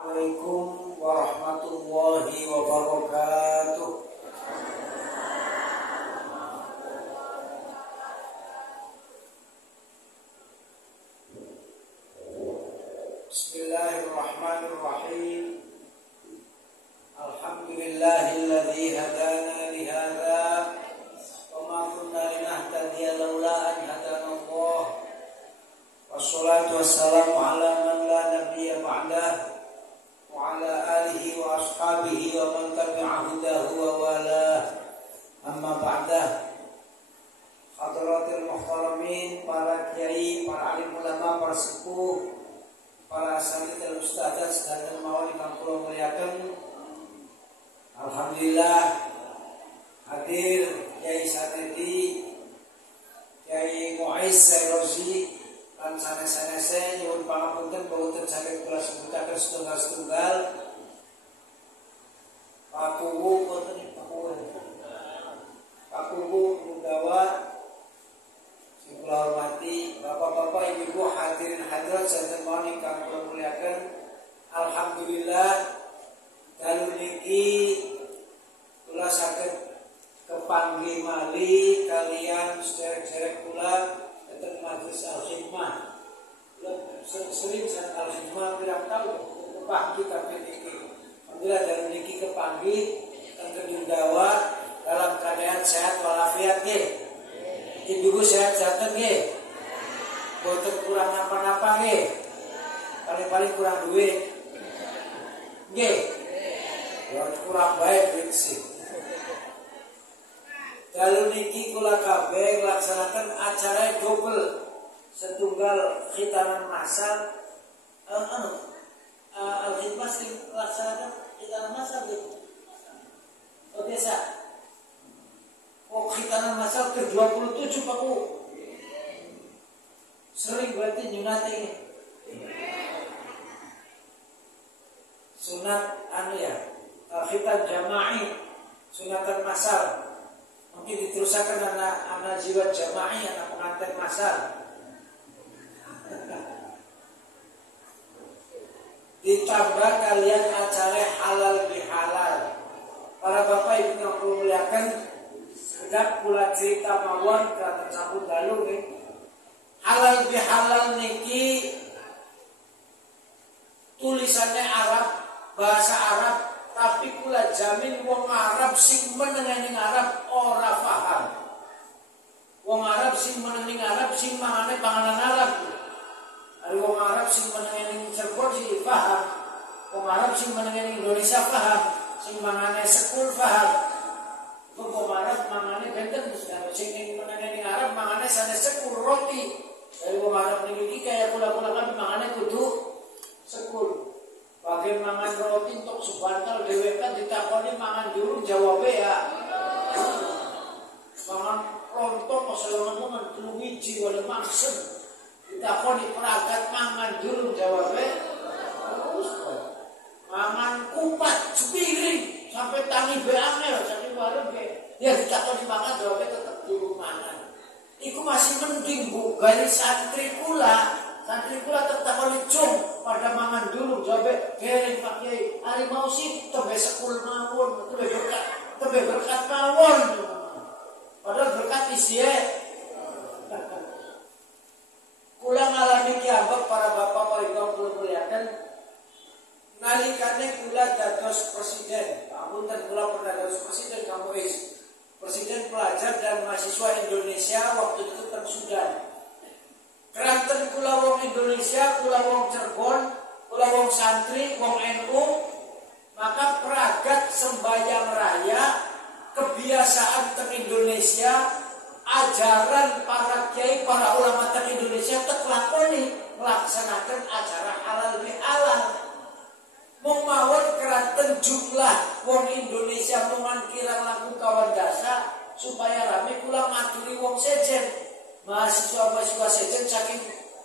Assalamualaikum warahmatullahi wabarakatuh. Bismillahirrahmanirrahim. Alhamdulillahilladzi hadana li hadza wa ma kunna linahtadiya laula an hadana Allah. Wassalatu wassalamu ala man la nabiyya ba'dah wa ala alihi wa ashabihi wa man tabi'a hudahu wa walah. Amma ba'dah. Hadratil muhtaramin, para kiai, para alim ulama, para sepuh, para asatidz dan ustadzah sedaya mawon ingkang kula muliaken. Alhamdulillah hadir Kiai Sanedi, Kiai Muiz Sairozi lan sanes-sanese nyuwun pangapunten boten saged kula sebutaken setunggal-setunggal. Pakuwu boten Pakuwu Mudawa sing kula hormati, bapak-bapak, ibu-ibu, hadirin hadirat sedaya mawon ingkang kula muliaken. Alhamdulillah dalu niki kula saged kepanggih malih kalian sederek-sederek kula teng majelis al-khidmah. Sering san al-khidmah pirang tahun kepanggih kabeh niki. Alhamdulillah dalu niki kepanggih teng Kedungdawa dalam keadaan sehat walafiat nggih. Ibu sehat-sehat nggih. Boten kurang apa-apa nggih. Paling-paling kurang duit. Nggih. Ya kurang baik duit sih. Dalu niki kula kabeh nglaksanakaken acara double. Setunggal khitanan masal al-khidmah sing nglaksanakaken khitanan masal gitu. Oh biasa. Oh khitanan masal ke-27 Pak Bu. Sering berarti nyunat ini. Sunat khitan jama'i, sunatan masal. Mungkin diterusakan anak jiwa jama'i, anak pengantin masal. Ditambah kalian acara halal bihalal. Para bapak ibu yang perlu muliakan, sedap pula cerita mawon kata sabun dalu nih. Halal bihalal niki tulisannya Arab, bahasa Arab, tapi kula jamin wong Arab sing menenganing Arab ora paham. Wong Arab sing menenganing Arab sing mangane panganan Arab. Ari wong Arab sing menenganing Cirebon sing paham. Wong Arab sing menenganing Indonesia paham, sing mangane sekul paham. Wong Arab mangane benten sing menenganing Arab mangane sanes sekul roti. Dari wong Arab niki kaya kula-kula kan mangane kudu sekul. Bagian mangan roti untuk sebantal dewek kan ditakoni mangan dulu jawab ya. Mangan rontok pasalaman telu wiji wala maksud. Ditakoni peragat mangan dulu jawab terus. Mangan kupat sepiring sampai tangi beangel saking warung ge. Ya ditakoni mangan jawab tetep dulu mangan. Iku masih mending Bu, garis santri kula. Santri kula tertakoni cung pada mangan dulu jawab kering Pak Kiai. Ari mau sih tebe sekul mawon, tebe berkat mawon. Padahal berkat isi kula ngalami kiambek para bapak para ibu kula muliakan. Nalikane kula dados presiden, apunten kula pernah dados presiden kamu presiden pelajar dan mahasiswa Indonesia waktu itu teng Sudan. Keranten kula wong Indonesia, kula wong Cirebon, kula wong santri, wong NU, maka peragat sembahyang raya, kebiasaan teng Indonesia, ajaran para kiai, para ulama teng Indonesia teklakoni melaksanakan acara halal bihalal. Mung mawon keranten jumlah wong Indonesia mungan kirang langkung kawan dasa supaya rame kula maturi wong sejen. Mahasiswa-mahasiswa sejen saking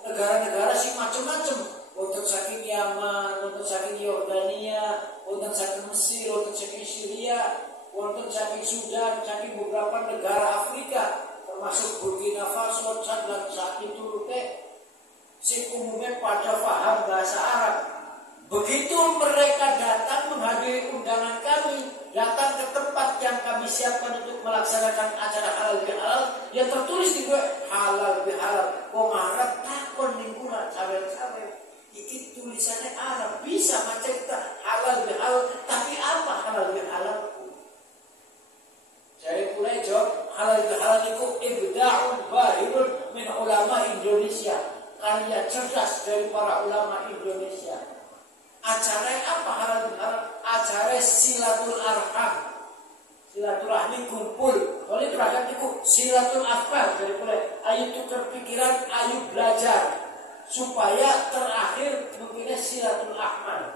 negara-negara sing macam-macam. Wonten saking Yaman, wonten saking Yordania, wonten saking Mesir, wonten saking Syria, wonten saking Sudan, saking beberapa negara Afrika, termasuk Burkina Faso, Chad dan saking Turki. Sing umumnya pada paham bahasa Arab. Begitu mereka datang menghadiri undangan kami, datang ke tempat yang kami siapkan untuk melaksanakan acara halal bihalal, yang tertulis di gue halal bihalal. Wong Arab takon ning kula sawer-sawer. Iki tulisannya Arab, bisa baca kita halal bihalal, tapi apa halal bihalal? Jadi mulai jawab halal bihalal itu ibda'un bahirun min ulama Indonesia, karya cerdas dari para ulama Indonesia. Acara apa halal bihalal? Acara silatul arham, silaturahmi kumpul. Oleh beragam itu silatul afkar, jadi mulai ayo tukar pikiran, ayo belajar supaya terakhir mungkinnya silatul ahmad.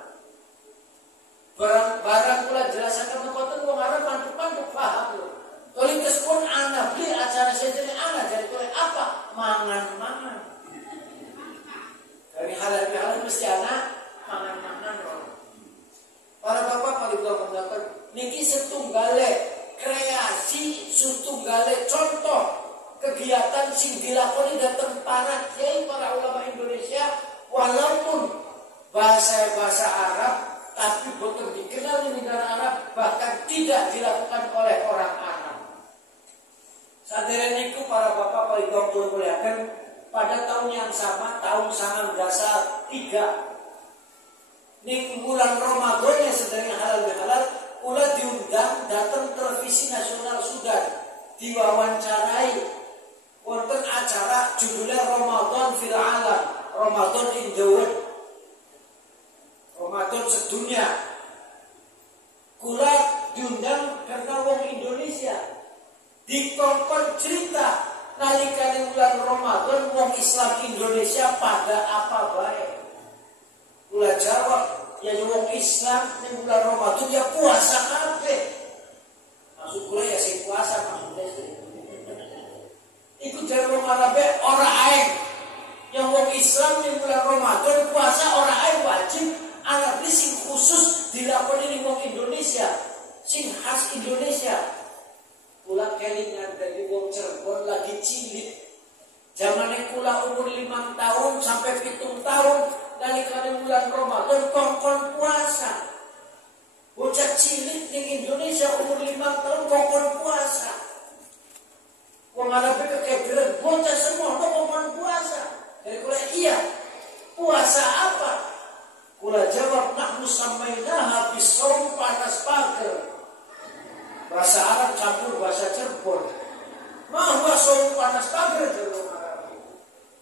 Barang pula jelasakan kekoten wong Arab mantuk-mantuk paham loh. Tolites pun anak beli acara sejenis anak jadi boleh apa? Mangan-mangan. Dari halal bihalal mesti anak mangan-mangan loh. Para bapak paling mengatakan niki setunggale kreasi, setunggale contoh kegiatan sing dilakoni datang para kiai para ulama Indonesia, walaupun bahasa Arab tapi betul dikenal di negara Arab, bahkan tidak dilakukan oleh orang Arab. Sadereniku para bapak paling muliakan, pada tahun yang sama, tahun 1903 ning bulan Ramadan yang sedang halal bihalal, ulah diundang datang televisi nasional Sudan, diwawancarai wonten acara judulnya Ramadan fil Alam, Ramadan in the World, Ramadan sedunia. Kula diundang karena wong Indonesia, dikongkon cerita nalikane bulan Ramadan wong Islam Indonesia pada apa baik. Kula jawab, ya wong Islam di bulan Ramadan ya puasa kabeh. Maksud kula ya sing puasa maksudnya sih. Iku dari wong Arab ora aeng. Yang wong Islam di bulan Ramadan puasa ora aeng wajib. Arab sing khusus dilakoni di wong Indonesia, sing khas Indonesia. Kula kelingan dari wong Cirebon lagi cilik. Zamane kula umur 5 tahun sampai 7 tahun. Dari bulan Ramadan kongkon puasa. Bocah cilik di Indonesia umur 5 tahun kongkon puasa. Wong Arab kekeberan bocah semua kongkon puasa. Jadi kula iya. Puasa apa? Kula jawab nahnu samainaha bisawm panas pager. Bahasa Arab campur bahasa Cirebon. Mahwa saum panas pager jero.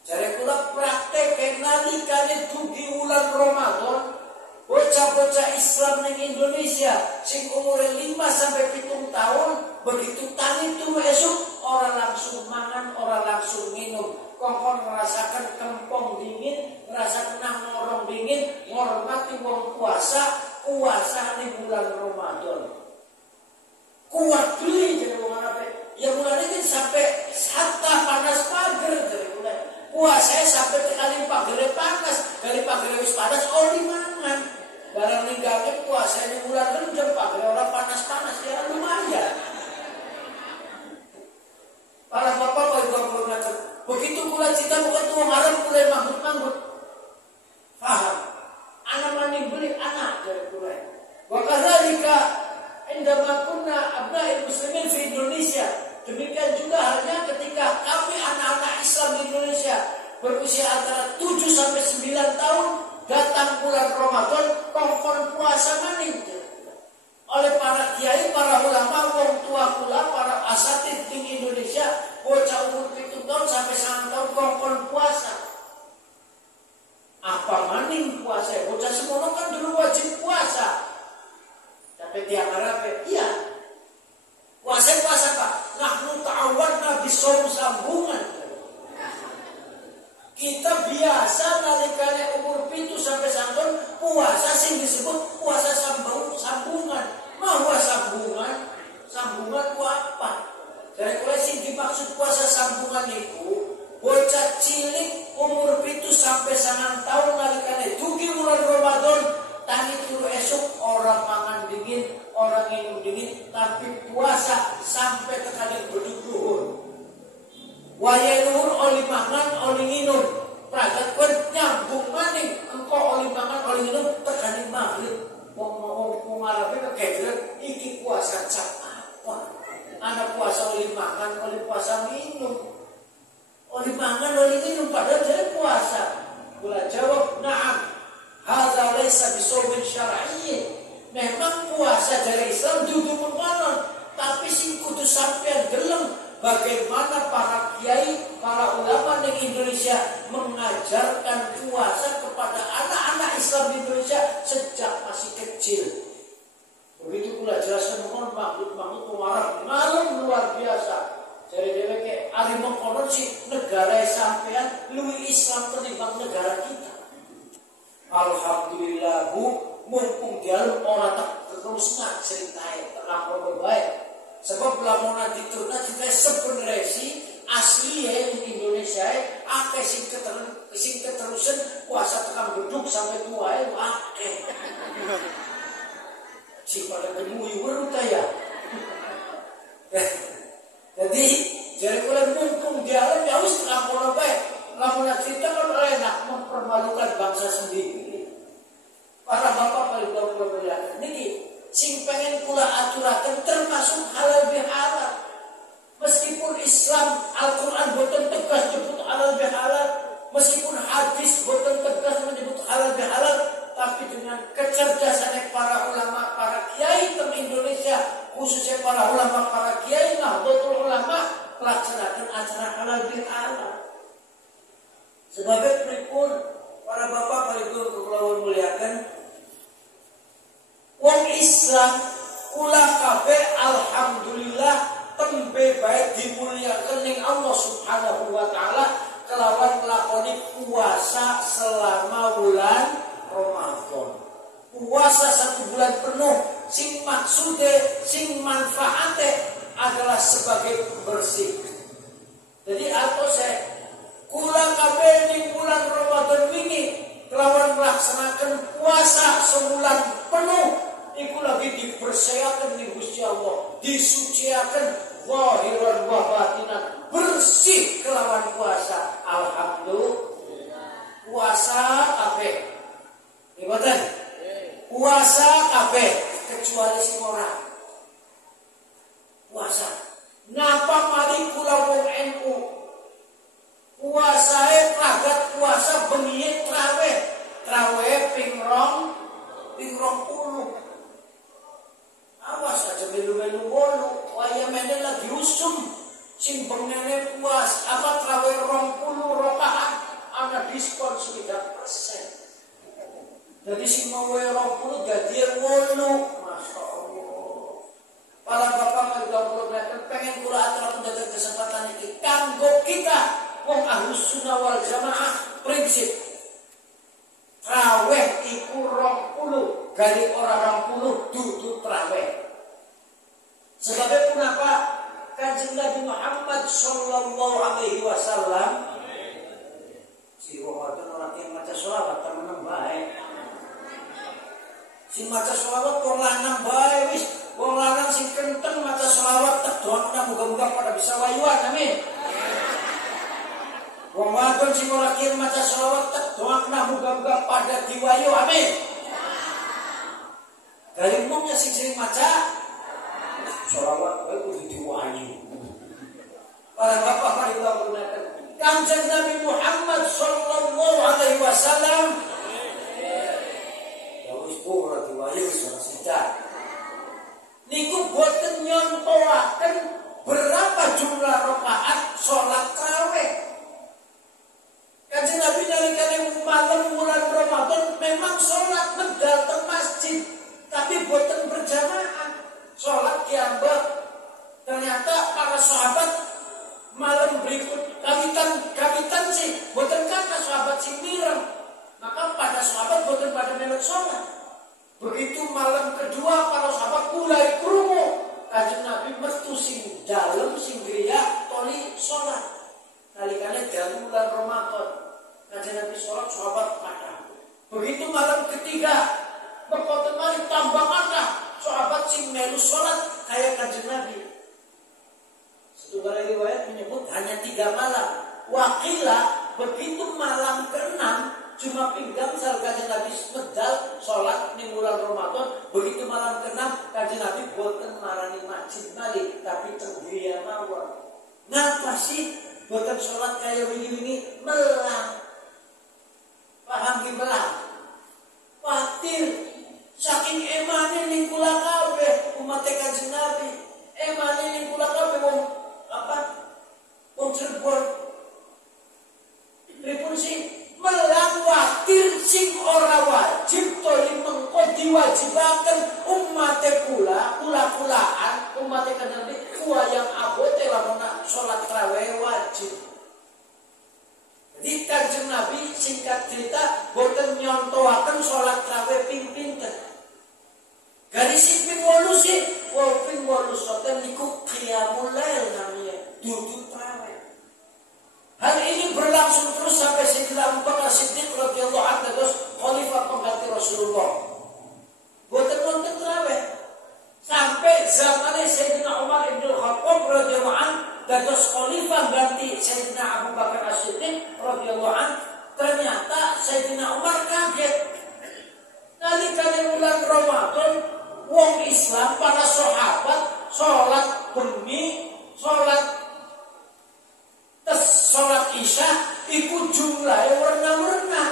Jadi kula praktek nalikane dugi wulan Ramadan, bocah-bocah Islam di Indonesia sing umure 5 sampai 7 tahun begitu tani turu esuk orang langsung mangan, orang langsung minum. Kongkon merasakan kempong dingin, merasakan ngorong dingin, ngormati wong puasa di bulan Ramadan. Kuat beli jadi wong Arab. Ya bulan ini sampai hatta panas pager jadi bulan. Puasa sampai kali pagere panas, kali pagere wis panas oli mangan. Barang ninggalke puasa di bulan rendem pagere ora panas-panas ya lumayan. Para bapak kalau begitu pula kita bukan tuang Arab mulai manggut-manggut. Paham? Anak mani beli anak dari mulai. Wa kadzalika indama kunna abna'il muslimin di Indonesia. Demikian juga halnya ketika kami anak-anak Islam di Indonesia berusia antara 7 sampai 9 tahun datang bulan Ramadan kongkon puasa maning oleh para kiai, para ulama, wong tua kula, para asatid di Indonesia, bocah umur 7 tahun sampai 9 tahun kongkon puasa. Apa maning puasa? Bocah semono kan dulu wajib puasa. Tapi tiap Arab iya. Puasa Pak. Nahnu ta'awadna bisawm sambungan. Kita biasa nalikane umur 7 sampai 9 tahun puasa sing disebut puasa sambungan. Mahwa sambungan? Sambungan ku apa? Dari mulai sing dimaksud puasa sambungan itu bocah cilik umur 7 sampai 9 tahun nalikane dugi bulan Ramadan tani turu esuk orang mangan dingin, orang minum dingin, tapi puasa sampai ke kadang berduhur. Wayai luhur oli mangan, oli minum. Pragat kun nyambung maning, engkau oli mangan, oli minum, ini padahal jadi puasa. Kula jawab, na'am. Hadza laisa bisawmin syar'iyyin. Memang puasa dari Islam dudu mengkonon, tapi sing kudu sampean gelem bagaimana para kiai, para ulama di Indonesia mengajarkan puasa kepada anak-anak Islam di Indonesia sejak masih kecil. Begitu pula jelaskan mohon maksud pemarah malam luar biasa. Jadi dia kayak ahli mengkonon si negara sampean lebih Islam ketimbang negara kita. Alhamdulillah mumpung dia orang tak terus nak ceritain terang berbaik. Sebab lamun nanti turun kita sebenarnya si asli ya di Indonesia akeh sing keterusan puasa tekan beduk sampai tua ya akeh. Si pada gemui weruta ya. Jadi kalau mumpung di alam ya harus terang baik. Lamun cerita kan enak mempermalukan bangsa sendiri. Para bapak paling tahu berbeda. Niki sing pengen kula aturaken termasuk halal bihalal. Meskipun Islam Al-Quran boten tegas menyebut halal bihalal, meskipun hadis boten tegas menyebut halal bihalal, tapi dengan kecerdasan para ulama, para kiai di Indonesia, khususnya para ulama, para kiai Nahdlatul Ulama melaksanakan acara halal bihalal. Sebabnya pripun para bapak paling kula muliakan wong Islam kula kabeh alhamdulillah tembe bae dimuliakan ning Allah Subhanahu wa taala kelawan nglakoni puasa selama bulan Ramadan. Puasa 1 bulan penuh sing maksude sing manfaate adalah sebagai bersih. Jadi apa saya kula kabeh ning bulan Ramadan wingi kelawan melaksanakan puasa sebulan penuh iku lagi dibersihaken ning Gusti Allah, disuciaken zahiran wa batinan, bersih kelawan puasa. Alhamdulillah. Puasa kabeh. Ibadah. Puasa kabeh kecuali sing ora. Puasa. Napa mari kula wong NU puasae ragat puasa bengi traweh. Traweh ping 20. Awas aja melu-melu wolu, waya mene lagi usum, sing bengene puas, apa traweh 20 rakaat, ana diskon 9%. Jadi sing mau 20 jadi 8, Masya Allah. Para bapak kalau pengen kula aturaken dhateng kesempatan iki kanggo kita wong Ahlus Sunnah wal Jamaah prinsip traweh iku 20 gali ora 20 dudu traweh. Sebabnya kenapa Kanjeng Nabi Muhammad sallallahu alaihi wasallam si wong orang yang maca sholawat temen bae. Si maca sholawat wong lanang bae wis, wong lanang sing kenteng maca sholawat tak doakan muga-muga pada bisa wayuan amin. Wong wadon sing ora kieu maca sholawat tak doakan muga-muga pada diwayu amin. Dari umumnya sing maca sholawat kudu diwayu. Para bapak mari kita gunakan Kanjeng Nabi Muhammad sallallahu alaihi wasallam. Ya wis ora diwayu sudah. Niku boten nyontoaken berapa jumlah rakaat salat tarawih. Kanjeng Nabi nalikane malam bulan Ramadan memang salat medal teng masjid, tapi boten berjamaah. Sholat kiambak. Ternyata para sahabat malam berikut kawitan sih boten kata sahabat sing mireng. Maka pada sahabat boten pada melok sholat. Begitu malam kedua para sahabat mulai krungu Kanjeng Nabi metu sing dalem sing griya toli sholat. Nalikane dalu bulan Ramadan Kanjeng Nabi sholat sahabat pada. Begitu malam ketiga berpoten mari tambah kata sahabat sing melu sholat kayak Kanjeng Nabi. Setunggal riwayat menyebut hanya 3 malam. Wakila begitu malam ke-6 cuma pinggang sal Kanjeng Nabi medal sholat di bulan Ramadan. Begitu malam ke-6 Kanjeng Nabi boten marani masjid mali tapi tenggriya mawon. Ngapa sih boten sholat kayak begini? sih melawatir sing ora wajib toli mengko diwajibaken umat kula-kulaan umat kanjeng Nabi yang abote lamuna salat tarawih wajib. Di kanjeng Nabi singkat cerita boten nyontohaken salat tarawih ping pinten. Garis ping 8 sih, ping 8 soten niku qiyamul lail namanya, duduk tarawih. Hal ini berlangsung terus sampai Sayyidina Abu Bakar Siddiq radhiyallahu anhu terus khalifah pengganti Rasulullah. Boten wonten tarawih. Sampai zamannya Sayyidina Umar bin Khattab radhiyallahu anhu terus khalifah ganti Sayyidina Abu Bakar Siddiq radhiyallahu anhu. Ternyata Sayyidina Umar kaget. Nalikane bulan Ramadan wong Islam para sahabat salat bengi, salat Isya iku jumlahe warna-warna.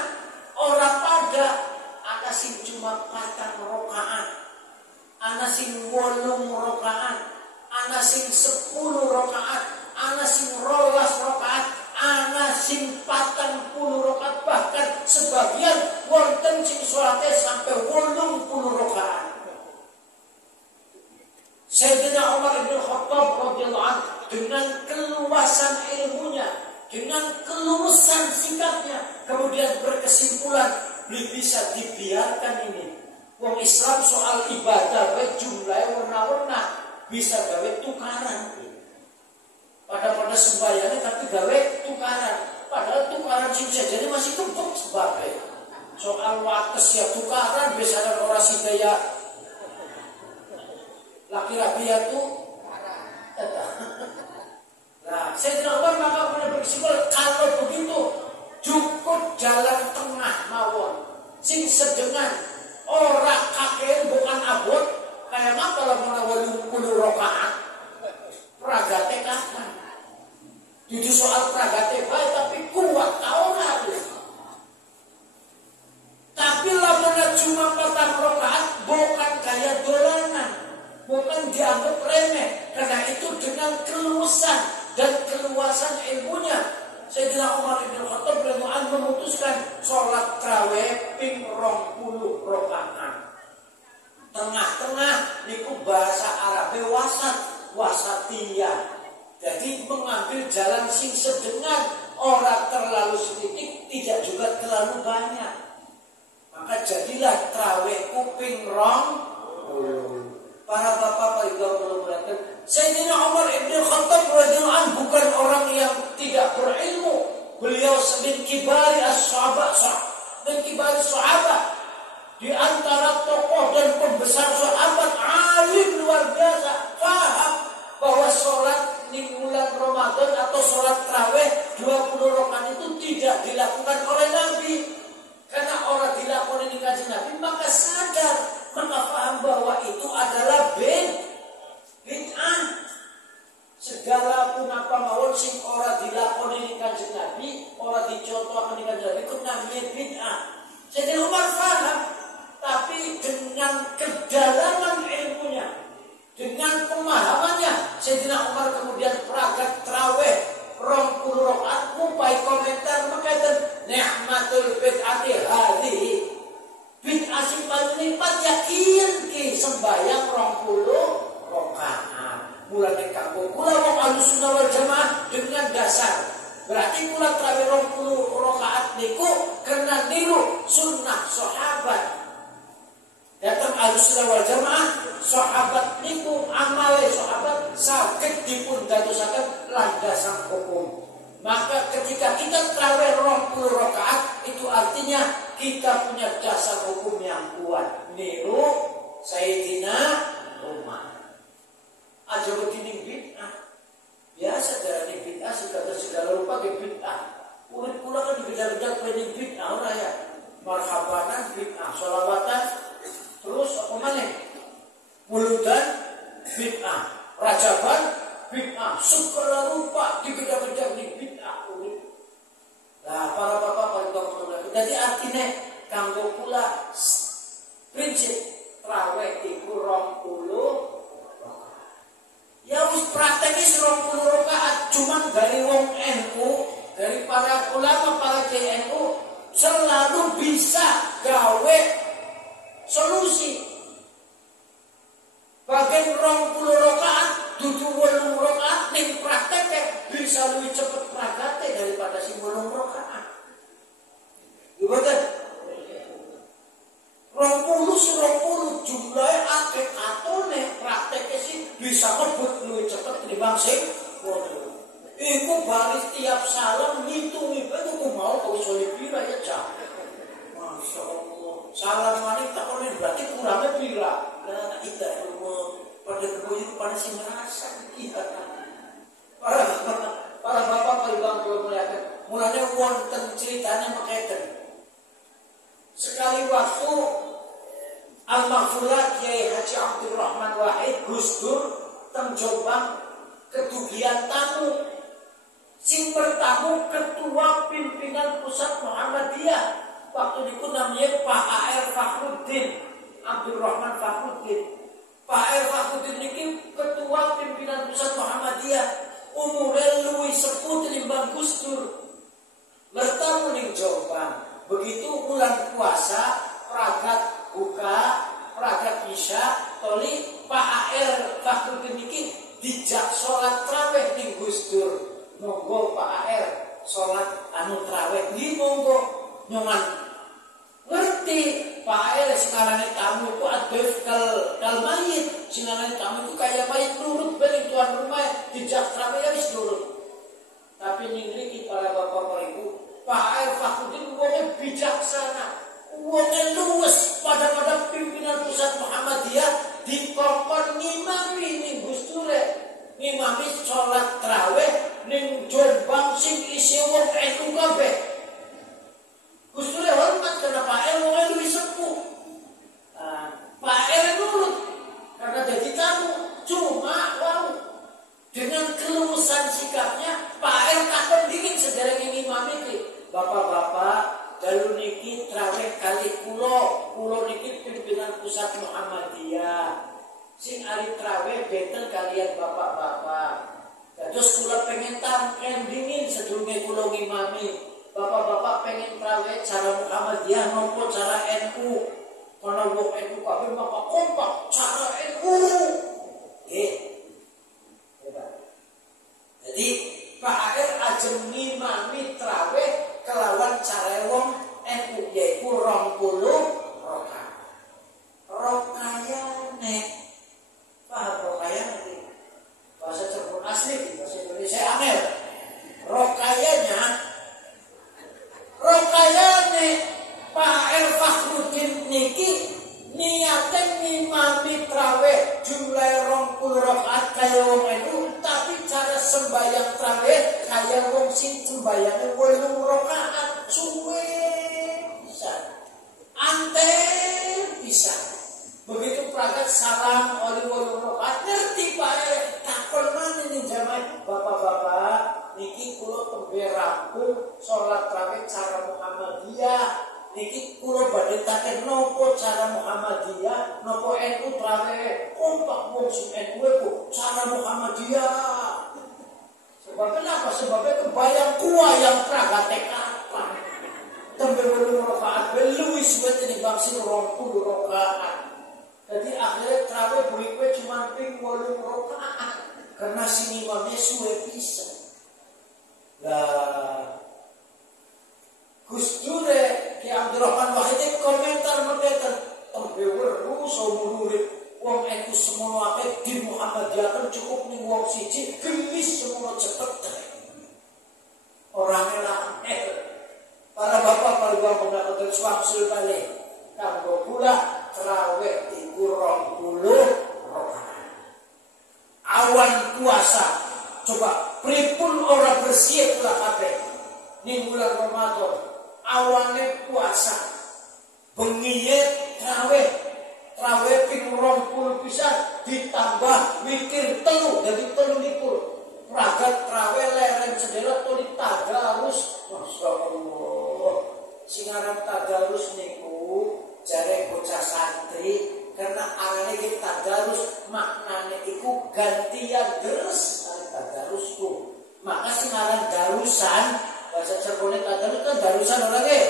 Ora pada ana sing cuma 4 rakaat, ana sing 8 rakaat, ana sing 10 rakaat, ana sing 12 rakaat, ana sing 40 rakaat, bahkan sebagian wonten sing salate sampai 80 rakaat. Sayyidina Umar bin Khattab radhiyallahu anhu dengan keluasan ilmunya, dengan kelurusan sikapnya, kemudian berkesimpulan bisa dibiarkan ini. Wong Islam soal ibadah jumlahnya warna-warna bisa gawe tukaran. Pada sembahyangnya tapi gawe tukaran. Padahal tukaran sing jadi masih tumpuk sebagai soal wates ya tukaran biasanya orasi daya laki-laki itu. Nah, Sayyidina Umar maka berkesimpulan kalau begitu cukup jalan tengah mawon sing sedengan ora kakean bukan abot kayak apa kalau mau 80 rakaat pragate kapan itu soal pragate baik tapi kuat tau ora tapi lamun cuma 4 rakaat bukan kayak dolanan, bukan dianggap remeh karena itu dengan keluasan dan keluasan ilmunya Sayyidina Umar bin Khattab radhiyallahu anhu memutuskan sholat tarawih ping 20 rakaat. Tengah-tengah niku bahasa Arab wasatiyah. Jadi mengambil jalan sing sedengan, ora terlalu sedikit, tidak juga terlalu banyak. Maka jadilah tarawih ping 20. Para bapak ibu berkata, Sayyidina Umar bin Khattab radhiyallahu anhu bukan orang yang tidak berilmu. Beliau min kibari as-sahabat, min kibari sahabat. Di antara tokoh dan pembesar sahabat, alim luar biasa, paham bahwa sholat di bulan Ramadan atau sholat tarawih 20 rakaat itu tidak dilakukan oleh Nabi. Karena orang dilakukan di kanjeng Nabi, maka sadar, maka paham bahwa itu adalah bid'ah. Segala pun apa mawon sing ora dilakoni di kanjeng Nabi, ora dicontohkan di kanjeng Nabi, itu namanya bid'ah. Jadi Umar paham, tapi dengan kedalaman ilmunya, dengan pemahamannya, Sayyidina Umar kemudian peragat tarawih 20 rakaat, mupai komentar mengatakan ni'matul bid'ati hadhihi. Bid'ah sing paling nikmat yakin ki sembahyang 20 rakaat. Mulane kanggo kula wong Ahlussunnah wal Jamaah dengan dasar. Berarti kula tarawih 20 rakaat niku karena niru sunnah sahabat. Datang Ahlussunnah wal Jamaah, sahabat niku amale sahabat saged dipun dadosaken landasan hukum. Maka ketika kita tarawih 20 rakaat itu artinya kita punya dasar hukum yang kuat. Niru Sayyidina Umar. Aja begini bid'ah. Biasa dari bid'ah segala rupa ke bid'ah. Urip kula kan dikejar-kejar pengen bid'ah ora ya. Marhabanan bid'ah, sholawatan terus apa maneh? Muludan bid'ah, rajaban bid'ah, segala rupa dikejar-kejar di bid'ah urip. Nah, para bapak para bapak, jadi artinya kanggo kula prinsip tarawih iku 20. Ya wis praktekis 20 rakaat cuman dari wong NU, dari para ulama, para kiai bisa gawe solusi. Bagian 20 rakaat dudu 8 rakaat ning prakteke bisa lebih cepet prakate daripada sing 8 rakaat. Ibadah 20 jumlahe akeh atone prakteke sih bisa ngebut luwih cepet tinimbang sing 8. Iku baris tiap salam ngitungi bae ku mau kok iso pira ya cak. Masyaallah. Salam maning tak oleh berarti kurangnya pira. Lah kita pada kemudian pada si merasa kita para bapak peribang belum melihat mulanya wonten ceritanya makaten sekali waktu Al-Maghfurah Kiai Haji Abdul Rahman Wahid Gus Dur teng Jombang ketugian tamu sing bertamu ketua pimpinan pusat Muhammadiyah waktu itu namanya Pak A.R. Fakhruddin Abdul Rahman Fakhruddin. Pak R. Fakhruddin ini ketua pimpinan pusat Muhammadiyah umurnya luwih sepuh tinimbang Gus Dur bertamu ning Jombang. Begitu bulan puasa pragat buka pragat isya toli Pak R. Fakhruddin ini dijak sholat traweh ning Gus Dur. Monggo Pak R. sholat anu traweh di monggo nyoman ngerti Pak R singarane tamu itu adif kal mayit singarane tamu itu kayak mayit nurut bening tuan rumah dijak traweh ya wis nurut. Tapi ning mriki para bapak ibu Pak R. Fakhruddin wonge bijaksana wonge luwes pada pimpinan pusat Muhammadiyah dikongkon ngimami ning Gus Dur ngimami sholat traweh ning Jombang sing isi wong NU kabeh. Gus Dur hormat karena Pak R wong luwih sepuh. Pak R nurut karena jadi tamu. Cuma dengan kelurusan sikapnya Pak R kapan dingin sedereng ngimami iki. Bapak-bapak dalu niki traweh kali kulo niki pimpinan pusat Muhammadiyah. Sing ari traweh benten kalian bapak-bapak. Terus kula pengen dingin sedurunge kula ngimami. Bapak-bapak pengen traweh cara Muhammadiyah nopo cara NU. Kono wong NU kabeh maka kompak cara NU. Jadi Pak R ajeng ngimami traweh kelawan cara wong NU yaiku 20 rakaat. Rokayane. Paham rokayane? Bahasa Cirebon asli, bahasa Indonesia angel. Rokayane Pak R. Fakhruddin niki niate ngimami traweh jumlah 20 rakaat kaya wong itu, tapi cara sembahyang traweh kaya wong sing sembayange 8 rakaat suwe bisa. Anten bisa. Begitu pragat salam oleh 8 rakaat ngerti Pak R. Takon maneh ning jamaah bapak-bapak niki kula tembe rampung salat traweh cara Muhammadiyah niki kula badhe taken nopo cara Muhammadiyah nopo NU traweh kompak wong sing NU ku cara Muhammadiyah. Sebabnya apa? Sebabnya kebayang kuayang pragate kapan tembe 8 rakaat luwih suwe tinimbang sing 20 rakaat. Jadi akhirnya traweh berikut cuma ping 8 rakaat karena sini imamnya suwe pisan. Lah Gus Dur Ki Abdul Rahman Wahid komentar mekaten tembe weru murid wong NU semono akeh di Muhammadiyah kan cukup ning wong siji gelis semono cepet. Orangnya lah para bapak para ibu pengatur swaksul balik kanggo kula traweh iku 20 rakaat. Awan puasa coba pripun ora bersih kula kabeh ning bulan Ramadan awane puasa bengiye traweh ping 20 pisan ditambah mikir telu dadi 23 pragat traweh leren sedherek to tadarus. Masyaallah sing aran tadarus niku jare bocah santri karena arane iki tadarus maknane iku gantian deres tadarusku. Maka sing aran darusan bahasa Cirebon tadarus kan darusan orangnya.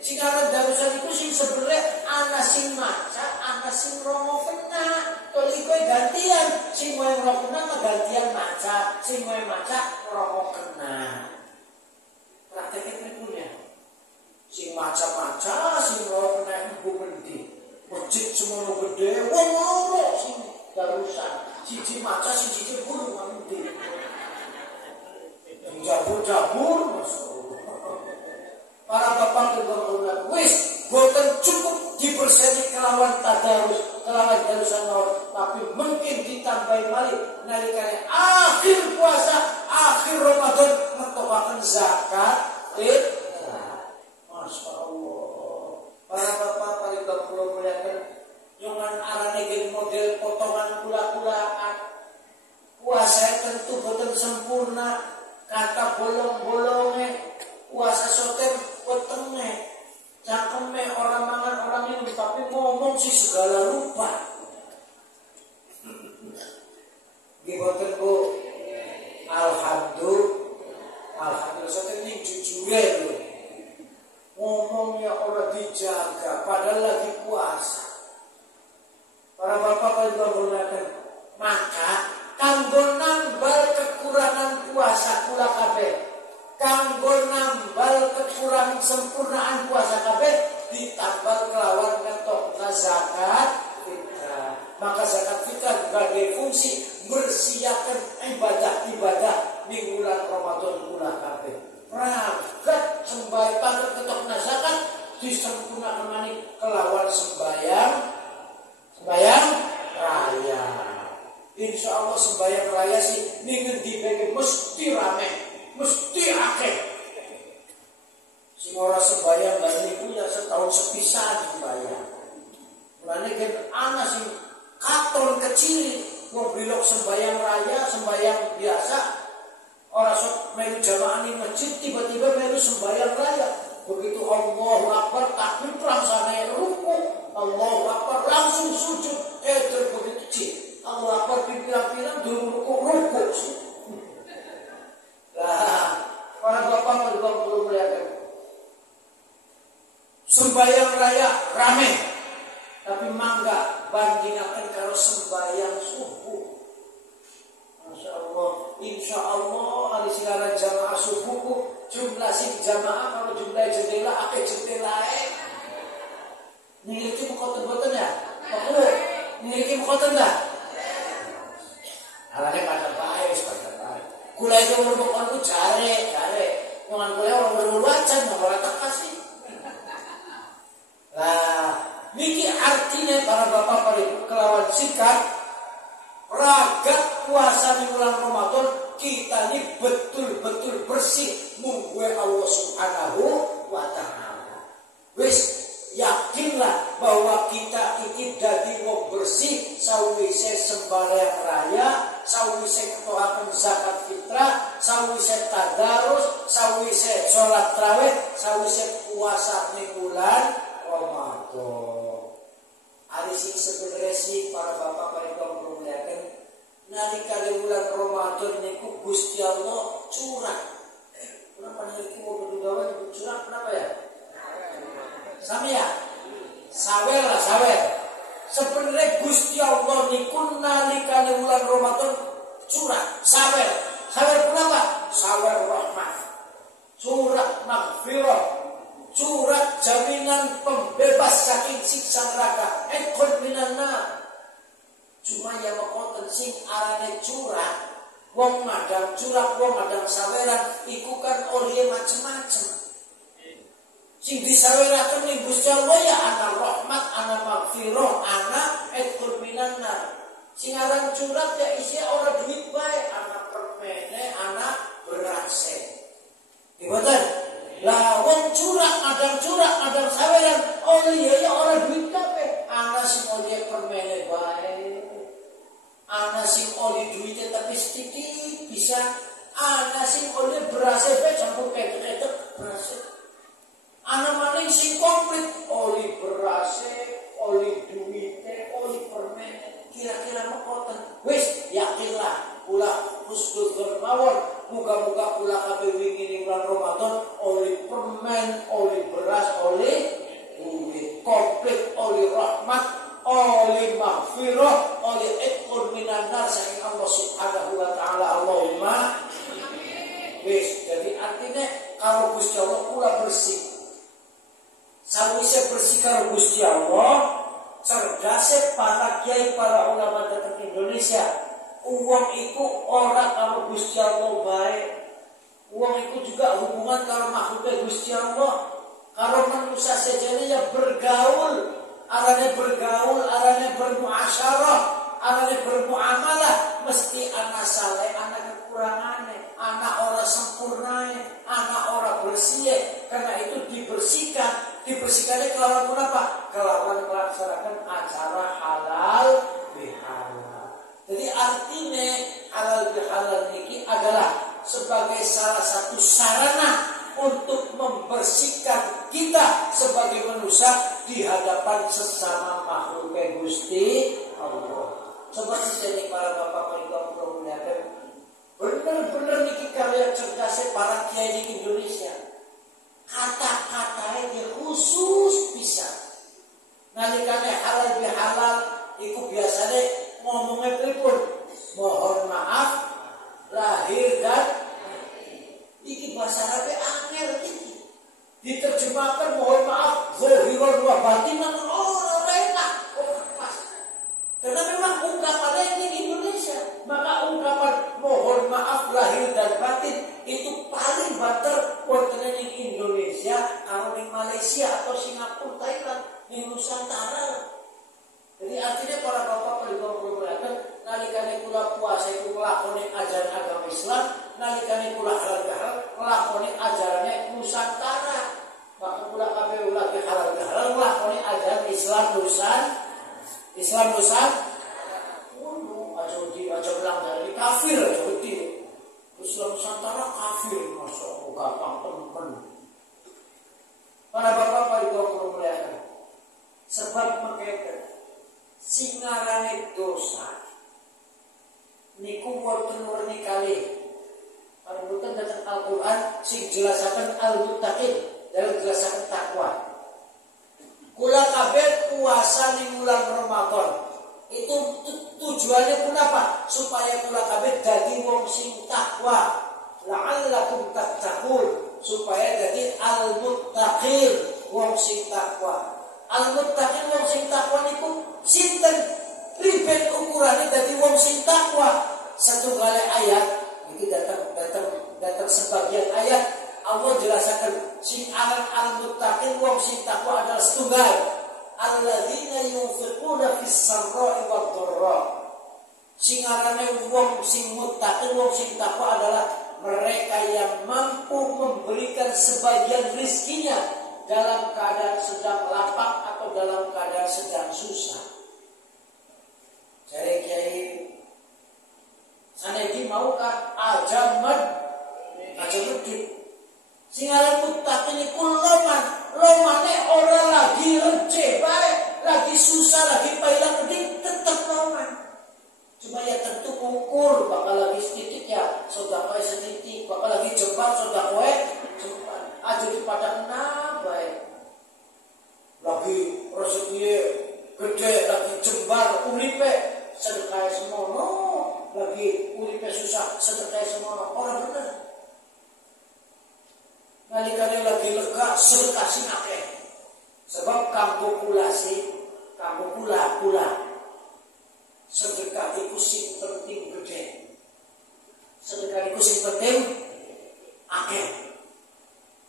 Sing Sing aran darusan iku sing sebenarnya ana sing maca, ana sing rongo kena. Toli kowe gantian, sing wae rongo kena mah gantian maca, sing wae maca rongo kena. Prakteknya pribunya. Sing maca-maca, sing rongo kena iku gede. Masjid semono gede, wong loro sing darusan. Siji maca, siji guru ngamudi. Jabur-jabur masuk. Para bapak dan bapak wis boten cukup diperseni kelawan tadarus, kelawan darusan mawon, tapi mungkin ditambahi malih nalikane akhir puasa, akhir Ramadan ngetokaken zakat fitrah. Masya Allah. Para bapak paling kula muliaken jangan arane gen model potongan kula-kulaan. Puasa tentu boten sempurna, kata bolong-bolonge. Puasa soten wetenge, cangkeme orang mangan orang minum, tapi ngomong sih segala rupa. Giboten Bu, alhamdulillah soten ning jujure lho. Ngomongnya orang dijaga, padahal lagi puasa. Para bapak kalau menggunakan maka kanggo nambal kekurangan puasa kula kabeh. Kanggo nambal kekurangan sempurnaan puasa kabeh ditambal kelawan ngetok zakat fitrah. Maka zakat fitrah sebagai fungsi bersiapkan ibadah-ibadah di bulan Ramadan kula kabeh. Pragat sembahyang pangkat ketok zakat disempurnakan maning kelawan sembahyang raya. Insya Allah sembahyang raya sih ning ngendi bae mesti rame. Mesti akeh. Sing ora sembayang lan niku ya setahun sepisan sembayang. Mulane kan ana sing katon kecil wong bilok sembayang raya, sembayang biasa. Ora sok melu jamaah ning masjid tiba-tiba melu sembayang raya. Begitu Allahu Akbar takbir langsane ruku. Allahu Akbar langsung sujud. Begitu cik. Allahu Akbar pirang-pirang durung ruku sih. Lah, para bapak belum melihat sembahyang raya rame, tapi mangga bandingkan kalau sembahyang subuh. Masya Allah, insya Allah ada siaran jamaah subuh jumlah sing jamaah kalau jumlah jendela akeh jendela. Niliki mukoten ya, aku niliki mukoten dah. Alane pada baik, pada baik. Kula itu merupakan ku jare. Ngan kula orang berluacan ora tak kasih. Lah, niki artinya para bapak para ibu kelawan sikap ragat puasa di bulan Ramadan kita ini betul-betul bersih mungguwe Allah Subhanahu wa taala. Wis yakinlah bahwa kita ini dadi wong bersih sawise sembahyang raya, sawise ketoaken zakat fitrah, sawise tadarus, sawise salat tarawih, sawise puasa ning bulan Ramadan. Ari sing sebenarnya sih para bapak para ibu muliaken nalika bulan Ramadan niku Gusti Allah curah. Kenapa niki mau berdoa curah kenapa ya? Sami ya? Sawer lah, sawer. Sebenarnya Gusti Allah niku nalika bulan Ramadan curah, sawer. Sawer kenapa? Sawer rahmat. Curah maghfirah. Curah jaminan pembebas saking siksa neraka. Ekor minan nar. Cuma yang mekoten sing arane curah, wong madang curah, wong madang saweran, iku kan oleh macem-macem. Sing disaweraken ning Gusti Allah ya ana rahmat, ana maghfirah, ana ekor minan nar. Sing aran curah ya isi ora duit bae, ana permene, ana berase. Gimana? Lah wong curah, adang saweran, oleh ya ora duit kabeh. Ana sing oleh permene bae. Ana sing oleh duitnya tapi sedikit bisa. Ana sing oleh berase bae campur ketek berase. Ana maning sing komplit oleh berase, oleh duitnya, oleh permene. Kira-kira mekoten. Wis yakinlah ulah husnul dzon mawon. Muga-muga kula kabeh wingi ning bulan Ramadan oleh permene permen, oli beras, oli duit, komplit oli rahmat, oli maghfirah, oli itqun minan nar saking Allah Subhanahu wa taala. Allahumma wis. Jadi artinya kalau Gusti Allah kula bersih. Sawise bersih karo Gusti Allah, cerdase para kiai para ulama datang Indonesia. Uang itu orang karo Gusti Allah baik. Uang itu juga hubungan karo makhluk Gusti Allah. Karo manusia sejane ya bergaul, arane bermuasyarah, arane bermuamalah, mesti ana saleh, ana kekurangane, ana ora sempurnane, ana ora bersih. Karena itu dibersihkannya kelawan apa? Kelawan melaksanakan acara halal bihalal. Jadi artinya halal bihalal ini adalah sebagai salah satu sarana untuk membersihkan kita sebagai manusia di hadapan sesama makhluk Gusti Allah. Coba ini para bapak ibu muliakan, benar-benar niki karya cerdasnya para kiai di Indonesia. Kata-katanya dia khusus bisa. Nalikane halal bihalal iku biasanya ngomongnya pripun? Mohon maaf lahir dan iki bahasa Arabnya angel iki. Diterjemahkan mohon maaf zahiran wa batinan enak. Pas. Karena memang ungkapannya ini di Indonesia. Maka ungkapan mohon maaf lahir dan batin itu paling banter wonten ing Indonesia, kalau di Malaysia atau Singapura, Thailand, di Nusantara. Jadi artinya para bapak ibu nalikane kula puasa itu nglakoni ajaran agama Islam, nalikane kula halal bihalal nglakoni ajarannya Nusantara. Maka kula kabeh lagi halal bihalal nglakoni ajaran Islam Nusantara. Aja bilang dari kafir aja gede. Islam Nusantara kafir, masya Allah gampang temen. Para bapak ibu muliakan, sebab mengkaitan singarane dosa niku wonten werni kalih. Panuntun datang Al-Qur'an sing jelasaken al-muttaqin, dalam jelasaken takwa. Kula kabeh puasa ning bulan Ramadan. Itu tujuannya pun apa? Supaya kula kabeh dadi wong sing takwa. La'allakum tattaqun, supaya dadi al-muttaqin, wong sing takwa. Al-muttaqin wong sing takwa niku sinten? Riben ukurane dadi wong sing takwa. Satu kali ayat iki datang sebagian ayat Allah jelaskan sing aran al-muttaqin wong sing takwa adalah setunggal. Alladzina yunfiquna fis sarra'i wad dharra. Sing arane wong sing muttaqin wong sing takwa adalah mereka yang mampu memberikan sebagian rizkinya dalam keadaan sedang lapang atau dalam keadaan sedang susah. Jadi kiai sanedi maukah ajaman sing aran muttaqin iku lomane ora lagi receh bae, lagi susah, lagi pailang gede, tetap loman. Cuma ya tentu ukur, bakal lagi sedikit ya sedekah sedikit, bakal lagi jembar sedekah jembar. Aja pada kena bae. Lagi rezeki gede, lagi jembar uripe sedekah semono, lagi uripe susah sedekah semono. Ora bener. Nalikane lagi lega sedekah sing akeh. Sebab kanggo kula sedekah iku sing penting gede. Sedekah iku sing penting akeh.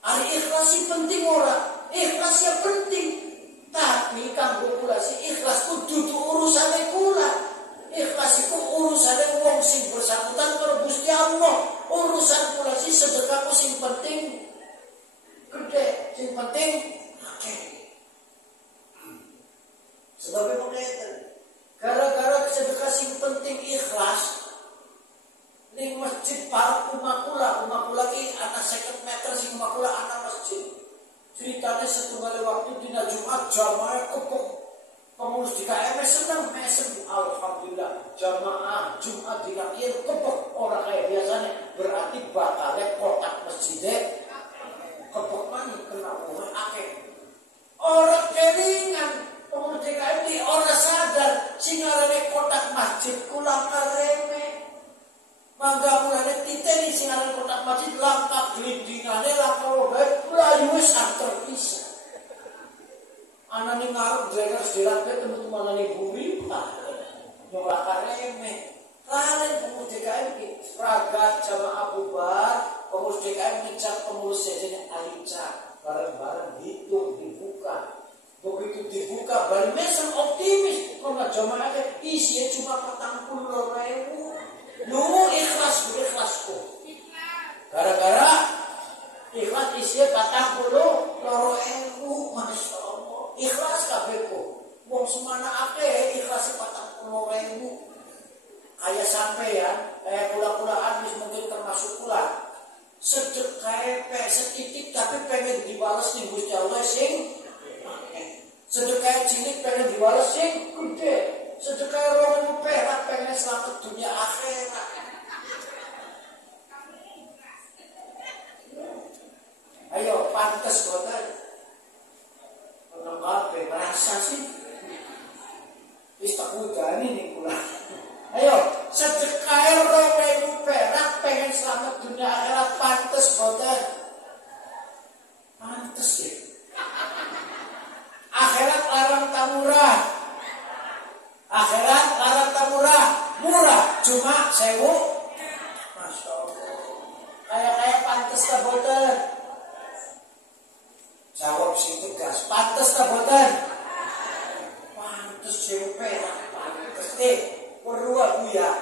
Ari ikhlas sing penting ora? Ikhlas yang penting. Tapi kanggo kula ikhlas ku dudu urusane kula. Ikhlas iku urusane wong sing bersangkutan karo Gusti Allah. Urusan kula sedekah ku sing penting gede, yang penting oke. Sebabnya mengatakan gara-gara sedekah yang penting ikhlas ning masjid para umakula ki anak 50 meter sing umakula anak masjid. Ceritanya setunggal waktu dina Jumat jamaah kepuk pengurus di KMS senang mesem. Alhamdulillah jamaah Jumat dina ieu kepuk orang kayak biasanya, berarti bakalnya kotak masjidnya kepok maning kena wong akeh. Ora kelingan pengurus DKI ora sadar sing arane kotak masjid kula kareme. Mangga mulane titeni sing arane kotak masjid langkah glindingane langkah wae layu wis terpisah. Anane ngarep dreger sedelake temu manane bumi tak. Yo ora kareme. Kalian pengurus DKI Pragat Jamaah bubar, pengurus DKI ngecap pengurus jajanan Alica, bareng-bareng hitung dibuka. Begitu dibuka, balik mesem optimis, kalau nggak jamaahnya isinya cuma 40.000. Nunggu ikhlasku. Gara-gara ikhlas isinya 40.000, masya Allah. Ikhlas kabehku, wong semana akeh ikhlasnya 40.000. Kayak sampean, kayak pula-pulaan mungkin termasuk pula. Sedekah setitik tapi pengen dibalas nih Gusti Allah sing. Sedekah cilik pengen dibalas sing gede. Sedekah 2000 perak pengen selamat dunia akhirat. Ayo pantes boten. Penembak berasa sih. Wis tak udani nih pula. Ayo, sedekah 2000 perak pengen selamat dunia akhirat pantes boten. Pantes ya. Akhirat larang tak murah. Akhirat larang tak murah. Murah cuma 1000. Masya Allah. Kayak pantes tak boten. Jawab si tegas. Pantes tak boten. Pantes 1000 perak. Pantes Perua buya,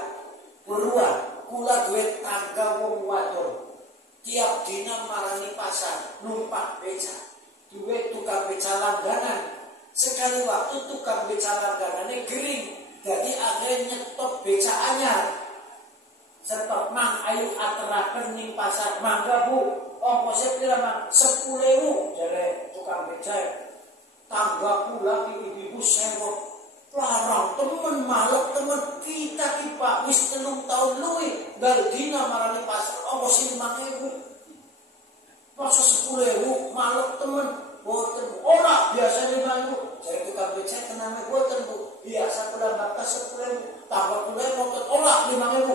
kula duwe tangga wong wadon. Tiap dina marani pasar, numpak beca. Duwe tukang beca langganan. Sekali waktu tukang beca langganane gering, jadi akhirnya nyetop beca anyar. Stop mang ayu ateraken ning pasar. Mangga Bu, ongkosnya pira mang? 10.000 jare tukang beca. Tangga kula ibu-ibu sewok. Larang temen malak temen kita ki Pak wis 3 tahun luwih dari dina marani pasar ongkos 5.000. Masa 10.000 malak temen boten ora biasa 5.000. Jadi tukang beca tenane boten Bu. Biasa kula batas 10.000. Tambah kula motot ora 5.000.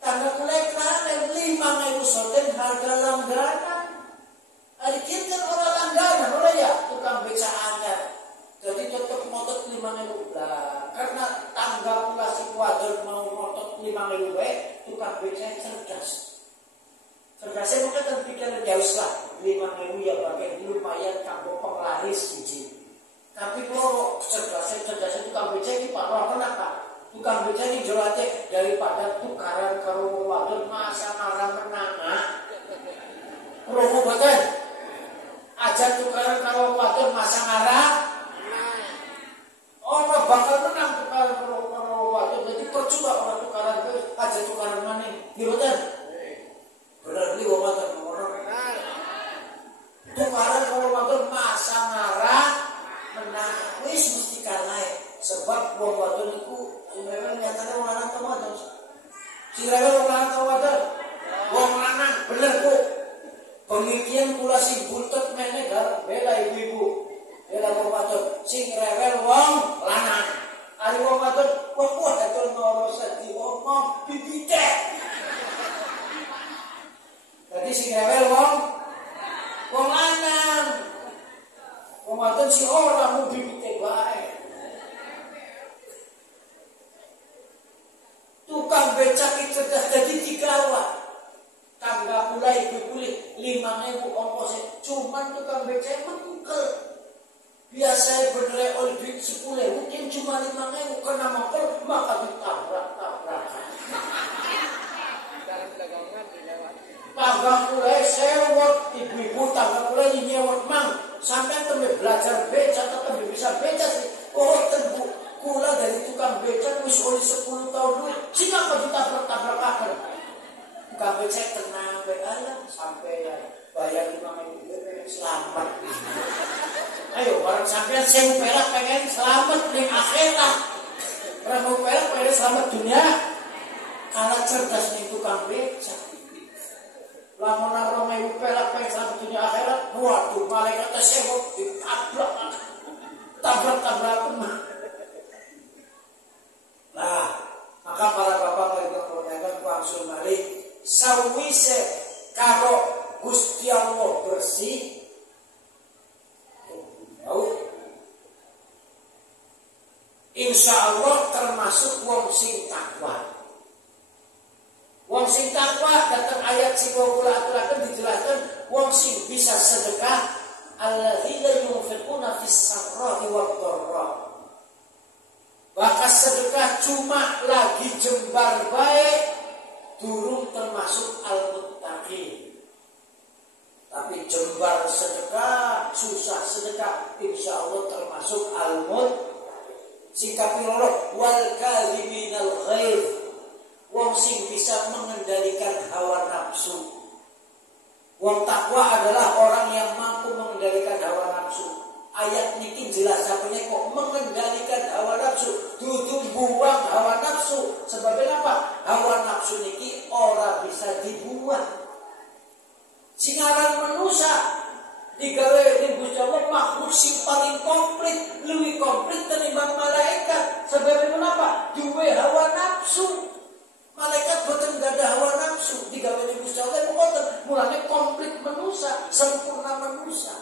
Tangga kula kan 5.000 soten harga langganan. Ari kita ora langganan ora ya tukang beca anyar. Jadi tetap motot 5.000 lah. Karena tangga pula si kuadron mau motot 5.000 tukang beca cerdas. Cerdasnya mungkin terpikir jauh lah. 5.000 ya bagian lumayan kanggo penglaris hiji. Tapi kalau cerdasnya tukang beca ini Pak Roh kenapa? Tukang beca ini jualnya daripada tukaran karo wadon masa marah menang. Promo bagian. Aja tukaran karo wadon masa marah. Orang bakal menang tukaran kalau waktu jadi percuma orang tukaran itu aja tukaran mana gimana? Benar beli orang tukaran kalau waktu masa marah menang wis mesti kalah sebab uang waktu itu sebenarnya nyatanya orang lanang tahu ada siapa orang lanang tahu ada uang lanang bener Bu pemikiran pula si buntet menegar bela ibu-ibu. Bela wong wadon sing rewel wong lanang. Ari wong wadon kok atur ngurus diomong bibite. Dadi sing rewel wong lanang. Wong wadon si ora mung bibite bae. Tukang becak itu jadi 3 tangga mulai kulit 5.000 ongkosnya cuman tukang becak mengkel. Biasa bener oleh duit 10.000 mungkin cuma 5.000 kena motor maka ditabrak-tabrakan. Tangga mulai sewot ibu-ibu tangga mulai nyewot mang sampai temui belajar beca tetap bisa beca sih. Oh tentu kula dari tukang beca wis oleh 10 tahun dulu sih apa ditabrak-tabrakan. Tukang beca tenang beala sampai bayar 5.000 selamat. Ayo orang sampean 1000 perak pengen selamat di akhirat. 1000 perak pengen selamat dunia. Karena cerdas nih tukang beca. lamun Romeo pelak pengsan dunia akhirat, waduh malaikat tersebut ditabrak. Tabrak-tabrakan. Nah, maka para bapak berkenan wangsul malih sawise karo Gusti Allah bersih. Insya Allah termasuk wong sing takwa. Wong sing takwa datang ayat sing kula aturaken dijelaskan wong sing bisa sedekah alladzina yunfiquna fis-sarra'i wad-dharra. Bakas sedekah cuma lagi jembar baik durung termasuk al-muttaqin. Tapi jembar sedekah, susah sedekah, insya Allah termasuk al-muttaqin. Singkat loro wal kadhiminal ghaidh. Wong sing bisa mengendalikan hawa nafsu. Wong takwa adalah orang yang mampu mengendalikan hawa nafsu. Ayat niki jelas apanya kok mengendalikan hawa nafsu, dudu buang hawa nafsu. Sebabnya apa? Hawa nafsu niki ora bisa dibuang. Singaran manusia digawe ning Gusti Allah makhluk sing paling komplit, luwih komplit tinimbang malaikat. Sebab menapa? Duwe hawa nafsu. Malaikat boten gada hawa nafsu, digawe ning Gusti Allah boten, mulane komplit manusia, sempurna manusia.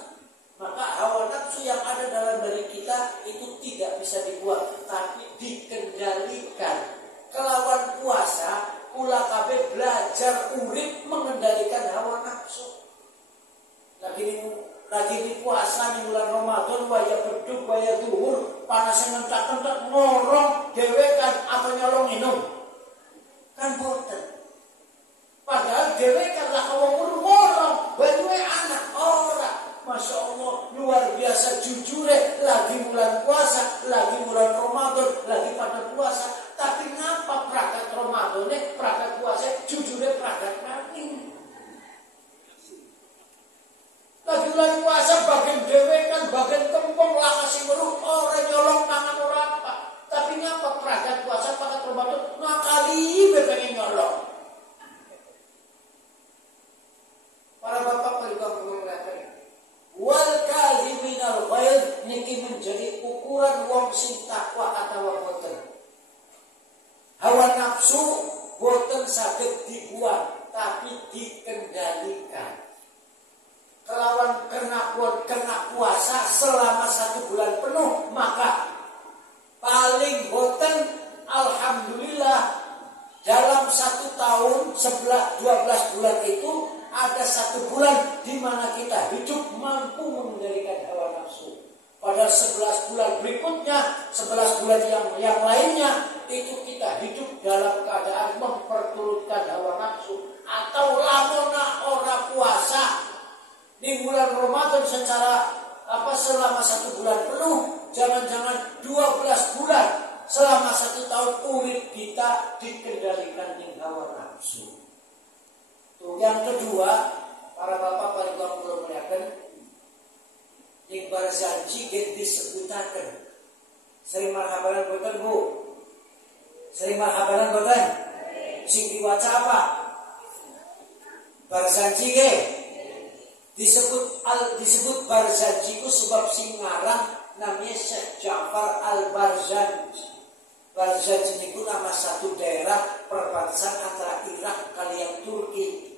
Maka hawa nafsu yang ada dalam diri kita itu tidak bisa dibuang, tapi dikendalikan. Kelawan puasa, kula kabeh belajar urip mengendalikan hawa nafsu. Lagi di puasa di bulan Ramadan waya beduk waya duhur panas ngentak-ngentak ngorong dhewe kan apa nyolong minum kan boten. Padahal dhewe kan lah wong ngorong duwe anak ora. Masya Allah luar biasa jujure lagi bulan puasa, lagi bulan Ramadan, lagi pada puasa. Tapi ngapa prakat Ramadane, prakat puasa jujure prakat maning. Lagi bulan puasa bagian dewe kan bagian kempong lah kasih meruh orang nyolong tangan orang apa. Tapi ngapa prakat puasa prakat Ramadan ngakali pengen nyolong. Para bapak berikut mengatakan wal kadhiminal ghaidh niki menjadi ukuran wong sing takwa atau boten. Hawa nafsu boten saged dibuang tapi dikendalikan. Kelawan kena puasa selama 1 bulan penuh, maka paling boten alhamdulillah dalam 1 tahun 12 bulan itu ada 1 bulan di mana kita hidup mampu mengendalikan hawa nafsu. Pada 11 bulan berikutnya, 11 bulan yang lainnya itu kita hidup dalam keadaan memperturutkan hawa nafsu. Atau lamona ora puasa di bulan Ramadan selama 1 bulan penuh, jangan-jangan 12 bulan selama 1 tahun urip kita dikendalikan dengan hawa nafsu. Tuh, yang kedua, para bapak paling belum melihatkan yang barzanji get disebutakan. Sering marhabaran boten Bu? Sering marhabaran boten? Sing diwaca apa? Barzanji ge disebut Barzanji ku sebab sing ngarang namanya Syekh Ja'far Al-Barzanji. Barzanji niku nama satu daerah perbatasan antara Irak kalian Turki.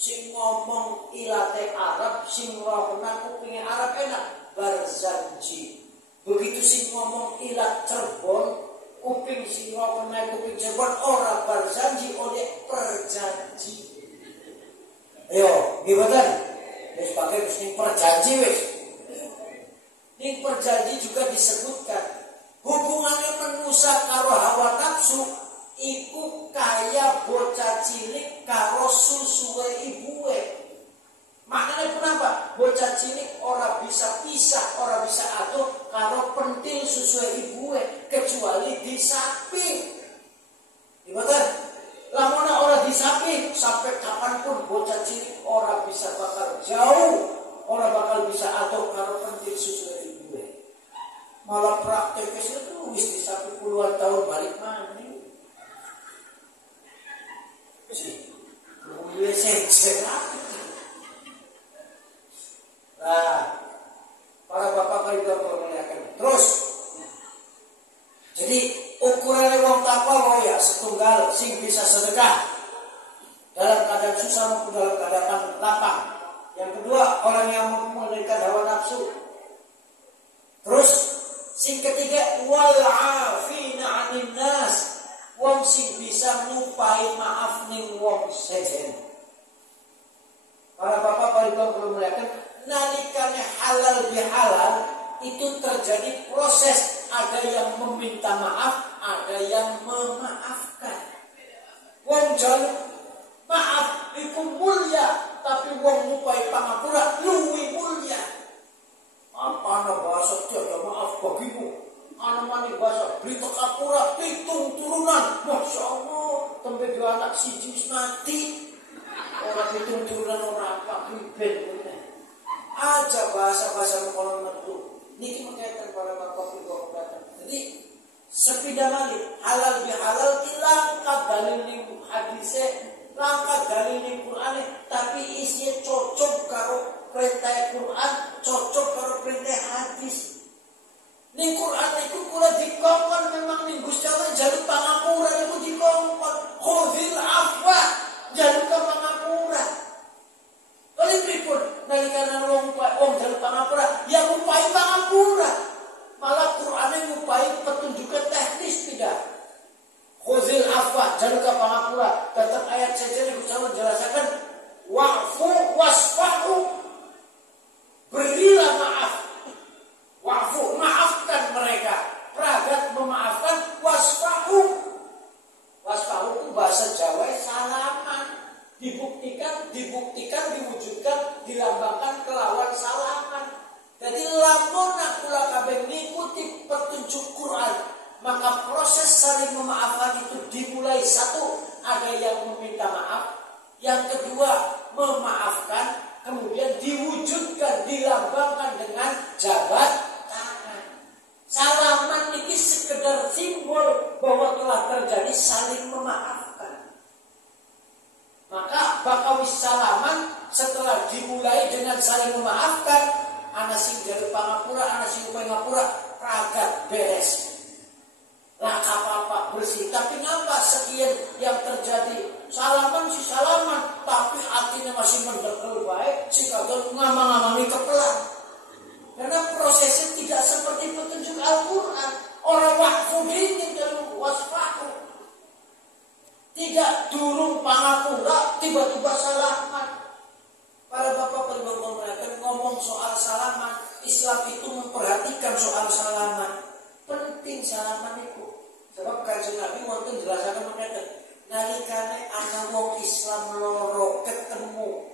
Sing ngomong ilate Arab, sing rohna kupinge Arab enak, Barzanji. Begitu sing ngomong ilat Cirebon, kuping sing rohna kuping Cirebon ora Barzanji oleh perjanji. Ayo, gimana? Wis pakai ning perjanji wis. Ning perjanji juga disebutkan hubungannya manusia karo hawa nafsu iku kaya bocah cilik karo susuwe ibuwe. Maknanya kenapa? Bocah cilik ora bisa pisah, ora bisa adoh karo pentil susuwe ibuwe kecuali disapi. Gimana? Lamun ora disapi sampai kapanpun bocah cilik ora bisa bakal jauh, ora bakal bisa adoh karo pentil susu ibu. Malah prakteknya itu wis disapi puluhan tahun balik mana? Sih, gue seje. setunggal sing bisa sedekah dalam keadaan susah maupun dalam keadaan lapang. Yang kedua, orang yang mengendalikan hawa nafsu. Terus sing ketiga, wal afina 'anil nas, wong sing bisa ngupahi maaf ning wong sejen. Para bapak, para ibu perlu melihatkan, nalikane halal bihalal itu terjadi proses, ada yang meminta maaf, ada yang memaafkan. Wong jaluk maaf itu mulia, tapi wong ngupahi pangapura luwih mulia. Apa ana bahasa tiada maaf bagimu? Ana mani bahasa beli tekapura pitung turunan. Masya Allah, tembe dua anak siji mati. Orang pitung turunan orang apa priben aja bahasa-bahasa mengkolong metu. Niki mengkaitkan para bapak ibu datang. Jadi sepeda malih halal bihalal langka dalil ning hadise, langka dalil ning Qur'ane, tapi isinya cocok karo perintah Quran, cocok karo perintah hadis. Ning Quran iku kula dikongkon memang ning Gusti Allah jaluk pangapura niku dikongkon khudhil afwa, jaluk pangapura. Kali pripun nalikane wong jaluk pangapura, ya ngupahi pangapura. Malah Qur'ane ngupahi petunjukan teknis tidak. Khudhil afwa, jaluk pangapura. Tetap ayat saja Gusti Allah menjelaskan wa'fu wasfahu, berilah maaf. Wa'fu, maafkan mereka. Pragat memaafkan. Wasfahu, wasfahu itu bahasa Jawa salaman. Dibuktikan, diwujudkan, dilambangkan kelawan salaman. Jadi lamun kula kabeh ngikuti petunjuk Quran, maka proses saling memaafkan itu dimulai. Satu, ada yang meminta maaf. Yang kedua, memaafkan. Kemudian diwujudkan, dilambangkan dengan jabat tangan. Salaman ini sekedar simbol bahwa telah terjadi saling memaafkan. Maka bakawi salaman setelah dimulai dengan saling memaafkan, ana sing jaluk pangapura, ana sing pangapura, ragat beres. Lah apa-apa bersih, tapi ngapa sekian yang terjadi? Salaman si salaman, tapi hatinya masih mendekel baik, si kagak ngamang-ngamangi kepelan. Karena prosesnya tidak seperti petunjuk Al-Quran. Orang wakfu ini dalam wasfahu. Tidak durung pangapura, tiba-tiba salaman. Para bapak perlu ngomong soal salaman. Islam itu memperhatikan soal salaman. Penting salaman itu. Sebab Kanjeng Nabi wonten jelasaken mekaten. Nalikane ana wong Islam loro ketemu,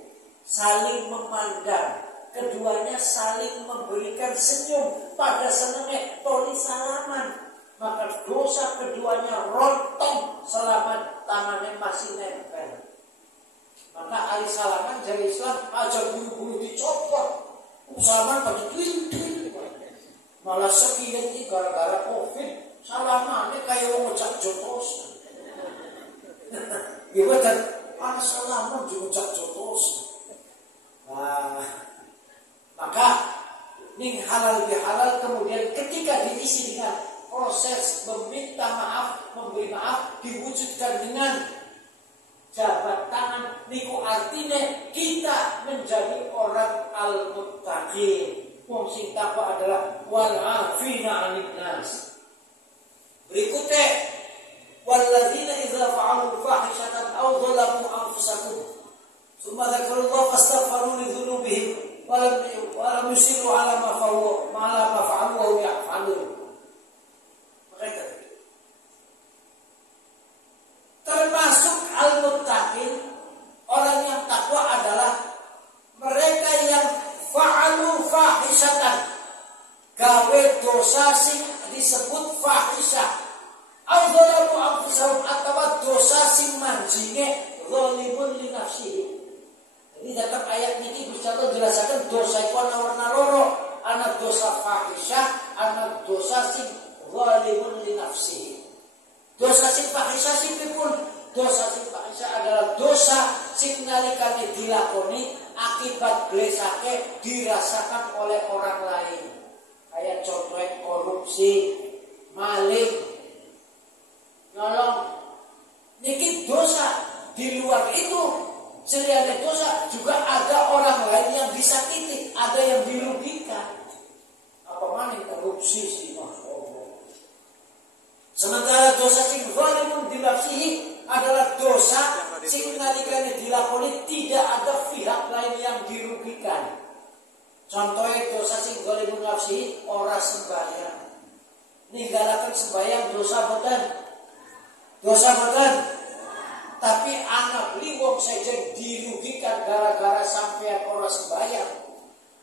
saling memandang, keduanya saling memberikan senyum pada senenge toli salaman, maka dosa keduanya rontong selama tangannya masih nempel. Maka ali salaman dari Islam aja buru-buru dicopot. Salaman pada twin-twin. Malah sekian ini gara-gara Covid, salamannya kayak wong ngecak jotos. Ya betul, ana salaman juga ngecak jotos. Nah, maka ning halal bihalal kemudian ketika diisi dengan proses meminta maaf, memberi maaf, diwujudkan dengan jabat tangan, niku artinya kita menjadi orang al-muttaqin. Wong sing takwa adalah wal afina 'anil nas. Berikutnya, walladzina idza fa'alu fahishatan aw dhalamu anfusahum tsumma dzakarullaha fastaghfiru li dzunubihim wa lam yusiru 'ala ma fa'alu wa hum ya'malun. Termasuk al-muttaqin, orang yang takwa adalah mereka yang fa'alu fahishatan, gawe dosa sing disebut fahisah, adzalamu anfusahum, atau dosa sing manjinge zalimun li nafsihi. Jadi dalam ayat ini bisa jelaskan dosa itu ana warna loro, ana dosa fahisah, ana dosa sing zalimun li nafsihi. Dosa sing fahisah sing pun, dosa sing fahisah adalah dosa sing nalikane dilakoni akibat blesake dirasakan oleh orang lain. Kayak contohnya korupsi, maling, nyolong, dosa. Di luar itu, selain dosa juga ada orang lain yang disakiti, ada yang dirugikan. Apa mana korupsi sih, Masya Allah. Sementara dosa sing zalimun dinafsihi adalah dosa sing nalikane dilakoni tidak ada pihak lain yang dirugikan. Contohnya dosa sing zalimun nafsihi ora sembahyang. Ninggalaken sembahyang dosa boten. Dosa boten. Tapi anak beli wong saja dirugikan gara-gara sampean ora sembahyang.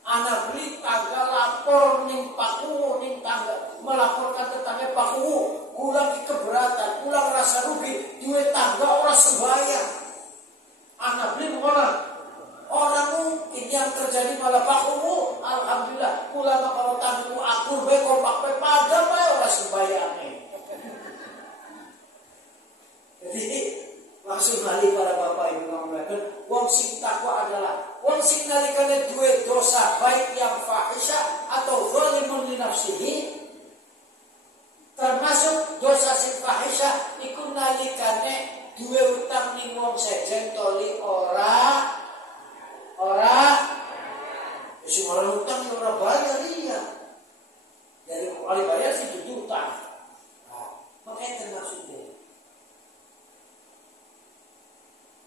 Anak beli tangga lapor ning paku ning tangga melaporkan tetangga paku kulang keberatan, kulang rasa rugi, duit tangga ora sembahyang. Anak beli orang mungkin yang terjadi malah paku, alhamdulillah, kulang kalau tanggaku akur bae kompak bae padha bae ora sembahyang. Jadi langsung lali para bapak ibu ngomongkan, wong sing takwa adalah wong sing nalikane duwe dosa baik yang fahisha atau zalimun li nafsihi. Termasuk dosa sing fahisha iku nalikane duwe utang ning wong sejen toli ora wis ora utang ora bayar iya. Jadi kalau bayar sih itu utang. Makanya maksudnya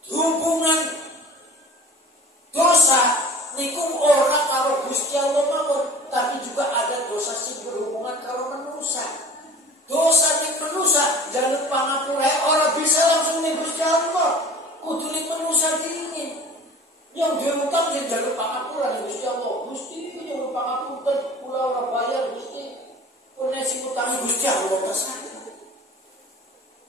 hubungan dosa niku ora karo Gusti Allah mawon, tapi juga ada dosa sing berhubungan karo manusia. Dosa ning manusia jalur pangapura ora bisa langsung ning Gusti Allah. Kudu ning manusia dingin. Yang dia utang dia jalur pangapura ning Gusti Allah. Gusti iki jalur pangapura kula ora bayar Gusti. Kone sing utang Gusti Allah kesana.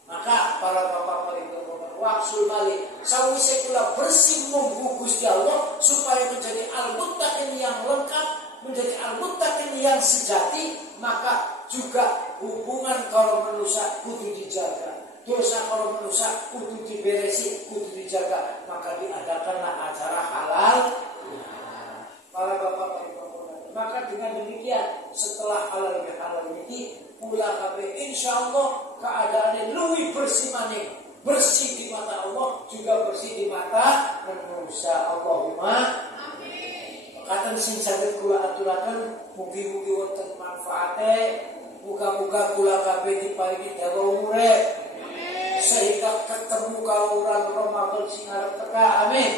Maka para bapak ibu waksul balik sawise kula bersih munggu Gusti Allah supaya menjadi al-muttaqin yang lengkap, menjadi al-muttaqin yang sejati, maka juga hubungan kalau manusia kudu dijaga. Dosa kalau manusia kudu diberesi, kudu dijaga. Maka diadakanlah acara halal. Para bapak ibu, maka dengan demikian setelah halal bihalal ini pula kabeh insyaallah keadaannya luwih bersih maning. Bersih di mata Allah juga bersih di mata manusia. Allahumma amin. Kata sing saged kula aturaken mugi-mugi wonten manfaate, muga-muga kula kabeh diparingi dawa umure sehingga ketemu kawulan Ramadan sing arep teka. Amin.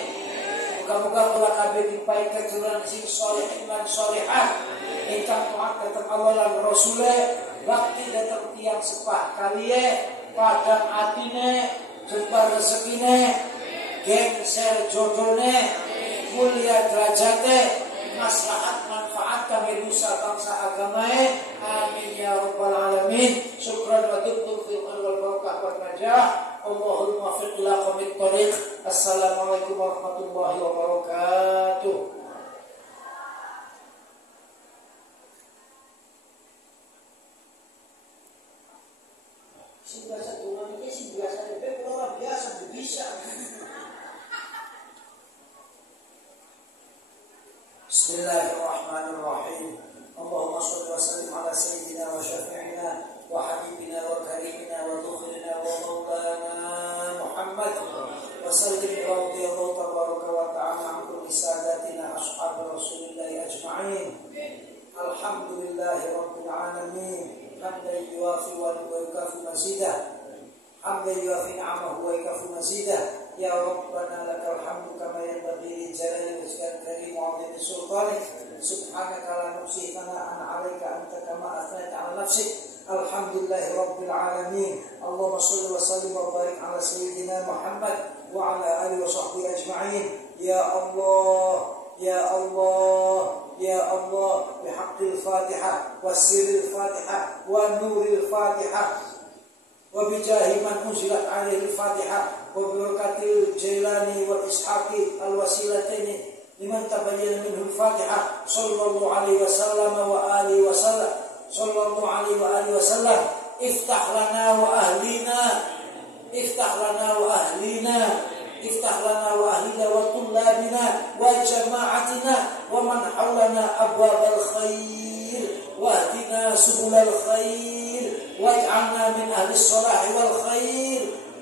Muga-muga kula kabeh diparingi keturunan sing saleh iman salihah ingkang taat dhateng Allah lan Rasule, bakti dhateng tiyang sepah kaliye, padang atine, jembar rezekine, gengser jodone, mulia derajate, maslahat manfaat kami nusa bangsa agamae. Amin ya rabbal alamin. Syukran wa tubtu fil wal barakah wal najah. Allahumma muwaffiq ila qomit thoriq. Assalamualaikum warahmatullahi wabarakatuh. Si biasa tuan ini si biasa bebek luar biasa bisa. Bismillahirrahmanirrahim. Allahumma shalli wa sallim ala sayyidina wa syafi'ina wa habibina wa karimina wa dhukrina wa maulana Muhammad wa sallim radhiyallahu tabaraka wa ta'ala an kulli sadatina ashab Rasulillah ajma'in. Alhamdulillahi rabbil alamin. Hamdan yuwafi wa yukafi mazidah, hamdan yuwafi ni'amahu wa yukafi mazidah. Ya Rabbana lakal hamdu kama yanbaghi li jalali wajhikal karim wa 'azimi sultanik. Subhanaka la nuhsi thana'an 'alaika anta kama athnayta 'ala nafsik. Alhamdulillahi rabbil alamin. Allahumma shalli wa sallim wa barik 'ala sayyidina Muhammad wa 'ala alihi wa sahbihi ajma'in. Ya Allah, ya Allah, Ya Allah, bihaqqil Fatihah wa sirril Fatihah wa nuril Fatihah wa bijahi man unzilat alaihi Fatihah wa birakatil Jailani wa Ishaqi al-wasilataini liman tabayyana minhu Fatihah sallallahu alaihi wasallam wa alihi wasallam sallallahu alaihi wa alihi wasallam. Iftah lana wa ahlina, iftah lana wa ahlina, iftah lana wa ahlina wa tullabina wa jama'atina wa man hawlana abwabal khair wahdina subulal khair waj'alna min ahli salah wal khair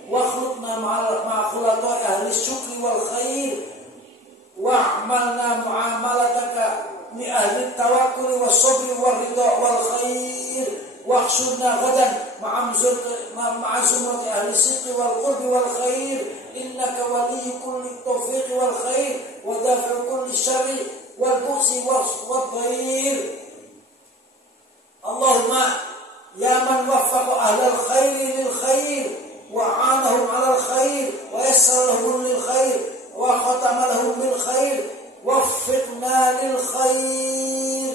واخلقنا مع خلطاء أهل الشكر والخير واعملنا معاملتك لأهل التوكل والصبر والرضا والخير واحشرنا غدا مع زمرة أهل الصدق والقرب والخير إنك ولي كل التوفيق والخير ودافع كل الشر والبؤس والضير. اللهم يا من وفق أهل الخير للخير وعانهم على الخير ويسر لهم للخير وختم لهم بالخير وفقنا للخير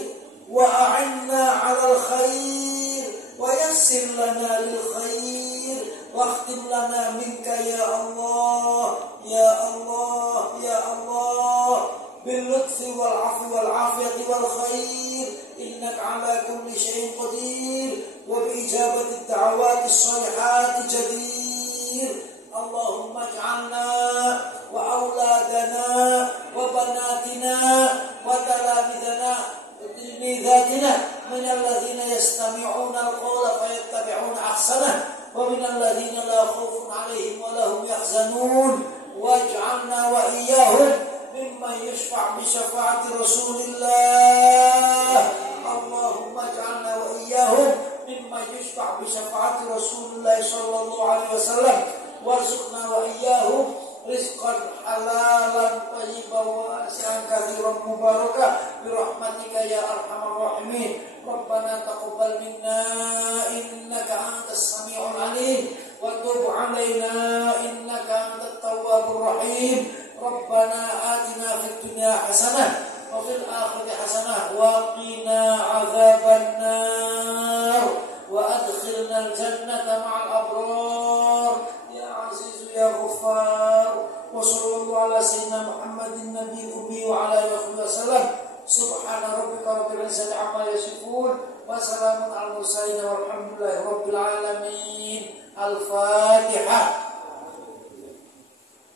وأعنا على الخير ويسر لنا للخير واختم لنا منك يا الله يا الله يا الله باللطف والعفو والعافية والخير إنك على كل شيء قدير وبإجابة الدعوات الصالحات جدير. اللهم اجعلنا وأولادنا وبناتنا وتلاميذنا وتلميذاتنا من الذين يستمعون القول فيتبعون أحسنه ومن الذين لا خوف عليهم ولا هم يحزنون واجعلنا وإياهم ممن يشفع بشفاعة رسول الله. اللهم اجعلنا وإياهم ممن يشفع بشفاعة رسول الله صلى الله عليه وسلم وارزقنا وإياهم رزقا حلالا طيبا واسعا كثيرا مباركا برحمتك يا أرحم الراحمين. ربنا تقبل منا إنك أنت السميع العليم وتب علينا إنك أنت التواب الرحيم. ربنا آتنا في الدنيا حسنة وفي الآخرة حسنة وقنا عذاب النار وأدخلنا الجنة مع الأبرار يا عزيز يا غفار. وصلى الله على سيدنا محمد النبي الأمي وعلى آله وسلم. سبحان ربك رب العزة عما يصفون وسلام على المرسلين والحمد لله رب العالمين. الفاتحة.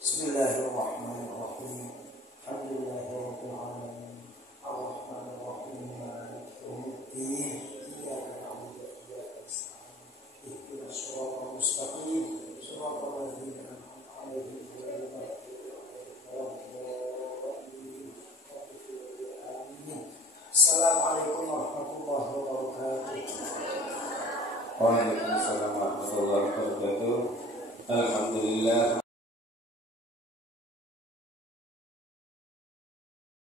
بسم الله الرحمن الرحيم. الحمد لله رب العالمين الرحمن الرحيم مالك يوم الدين إياك نعبد وإياك نستعين اهدنا الصراط المستقيم صراط الذين أنعمت عليهم غير المغضوب عليهم ولا الضالين. السلام عليكم ورحمة الله وبركاته. Waalaikumsalam.